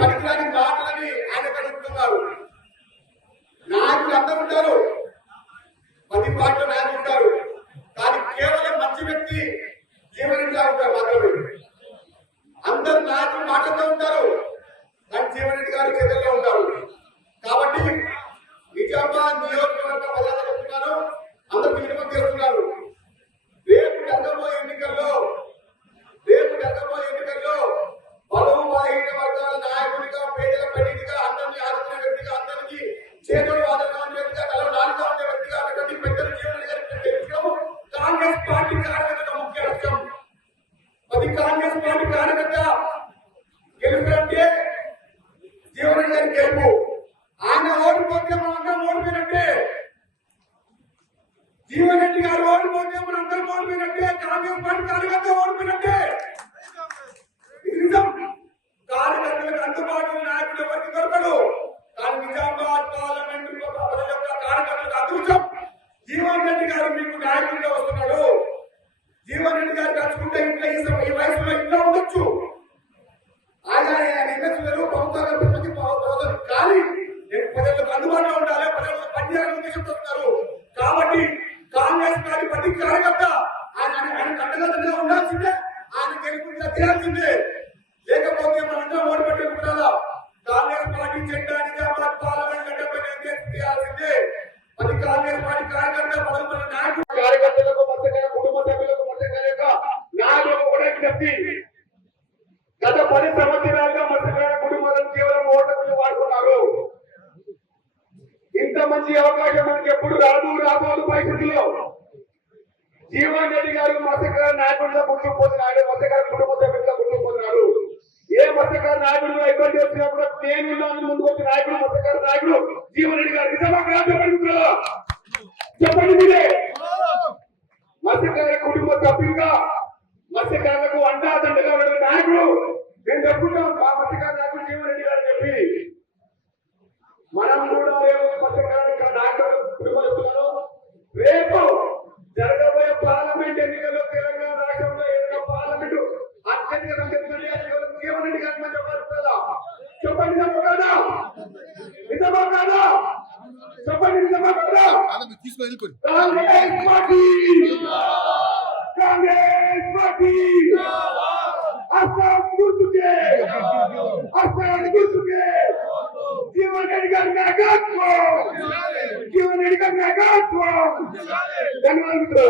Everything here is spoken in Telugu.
పనికిరాని మాటలని ఆయన కలుగుతున్నారు. నాయకులు అందరూ ఉంటారు, 10 పార్టీల నాయకులు ఉంటారు, కానీ కేవలం మంచి వ్యక్తి జీవన్ రెడ్డి గారు ఉంటారు మాత్రమే. అందరు నాయకులు మాటలతో ఉంటారు, కానీ జీవన్ రెడ్డి గారు చేతుల్లో ఉంటారు. కాబట్టి నిజామాబాద్ నియోజకవర్గ ప్రజలు చెప్తున్నారు, అందరూ విజ్ఞప్తి చేస్తున్నారు, రేపు జరగబోయే ఎన్నికల్లో బలవు బలహీన వర్గాల నాయకుడిగా, పేదల ప్రతినిధిగా, అందరినీ ఆదుకునే వ్యక్తిగా, అందరికీ చేతులు ఆదరణ ఉండే వ్యక్తిగా, తల నాలుగా ఉండే వ్యక్తిగా అటువంటి పెద్దలు జీవన్ రెడ్డి గారు కాంగ్రెస్ పార్టీ కార్యకర్త ముఖ్య లక్ష్యం. అది కాంగ్రెస్ పార్టీ కార్యకర్త గెలుపులంటే జీవన్ రెడ్డి గారి గెలుపు. ఆయన ఓడిపోతే మనందరం ఓడిపోయినట్టే, జీవన్ రెడ్డి గారు ఓడిపోతే మనందరం ఓడిపోయినట్టే, కాంగ్రెస్ పార్టీ కార్యకర్త ఓడిపోయినట్టే. కార్యకర్తలకు అందుబాటులో నాయకులు ఎవరికి దొరకడు, కానీ నిజామాబాద్ పార్లమెంట్ యొక్క కార్యకర్తలకు అదృష్టం జీవన్ రెడ్డి గారు మీకు నాయకుడిగా వస్తున్నాడు. జీవన్ రెడ్డి గారు తలుచుకుంటే ఇంట్లో ఈ వయసులో ఇంట్లో ఉండొచ్చు, ఆయన ఎమ్మెల్యేలు ప్రభుత్వాలు, కానీ ప్రజలకు అందుబాటులో ఉండాలి, ప్రజలకు పనిచేయాలని ఉద్దేశంతో వస్తున్నారు. కాబట్టి కాంగ్రెస్ పార్టీ ప్రతి కార్యకర్త ఆయన అండగా ఉండాల్సిందే, ఆయన గెలుపుగా చేయాల్సిందే. లేకపోతే మనందరం ఓడిపెట్టుకుంటారా? కాంగ్రెస్ పార్టీ జెండా నిజామాబాద్ పార్లమెంట్ గడ్డపై చేయాల్సిందే. అది కాంగ్రెస్ పార్టీ కార్యకర్త పలువురు నాయకులు, కార్యకర్తలకు, మత్స్యకార కుటుంబ సభ్యులకు, మత్స్యకార యొక్క నాయకులకు కూడా విజ్ఞప్తి, గత 10 సంవత్సరాలుగా మత్స్యకార కుటుంబాలను కేవలం ఓట్లకు వాడుకున్నారు. ఇంత మంచి అవకాశం మనకి ఎప్పుడు రాబోదు పరిస్థితుల్లో జీవన్ రెడ్డి గారు మత్స్యకార నాయకుడిగా గుర్తుకుపోతున్నాడు, మత్స్యకార కుటుంబ సభ్యులుగా గుర్తుకుపోతున్నారు. ఏ మత్స్యకార నాయకుడిగా ఇబ్బంది వచ్చినప్పుడు నేను ముందుకు వచ్చిన నాయకుడు మత్స్యకార నాయకుడు జీవన్ రెడ్డి గారు. చెప్పండి మీరే, మత్స్యకార కుటుంబ సభ్యులుగా మత్స్యకారులకు అంటాదండగా ఉన్న నాయకుడు నేను చెప్పుకుంటాం, ఆ మత్స్యకార నాయకుడు జీవన్ రెడ్డి గారు చెప్పి మనం కూడా మత్స్యకార నాయకుడు కుటుంబాలు రేపు జరగబోయే పార్లమెంట్ ఎన్నికల్లో తెలంగాణ రాష్ట్రంలో ఏదైనా పార్లమెంటు అత్యధిక సంఖ్యలో జీవన్ రెడ్డి గారికి చెప్పాలి. చెప్పండి, నిజమా కాదా? నిజమా కాదా? చెప్పండి, నిజమా కాదా? కాంగ్రెస్ పార్టీ, కాంగ్రెస్ పార్టీ అస్సాం గుర్తుకే, అస్సాం గుర్తుకే జీవన్ రెడ్డి గారి నాయకత్వం, జీవన్ రెడ్డి గారి నాయకత్వం. ధన్యవాదాలు.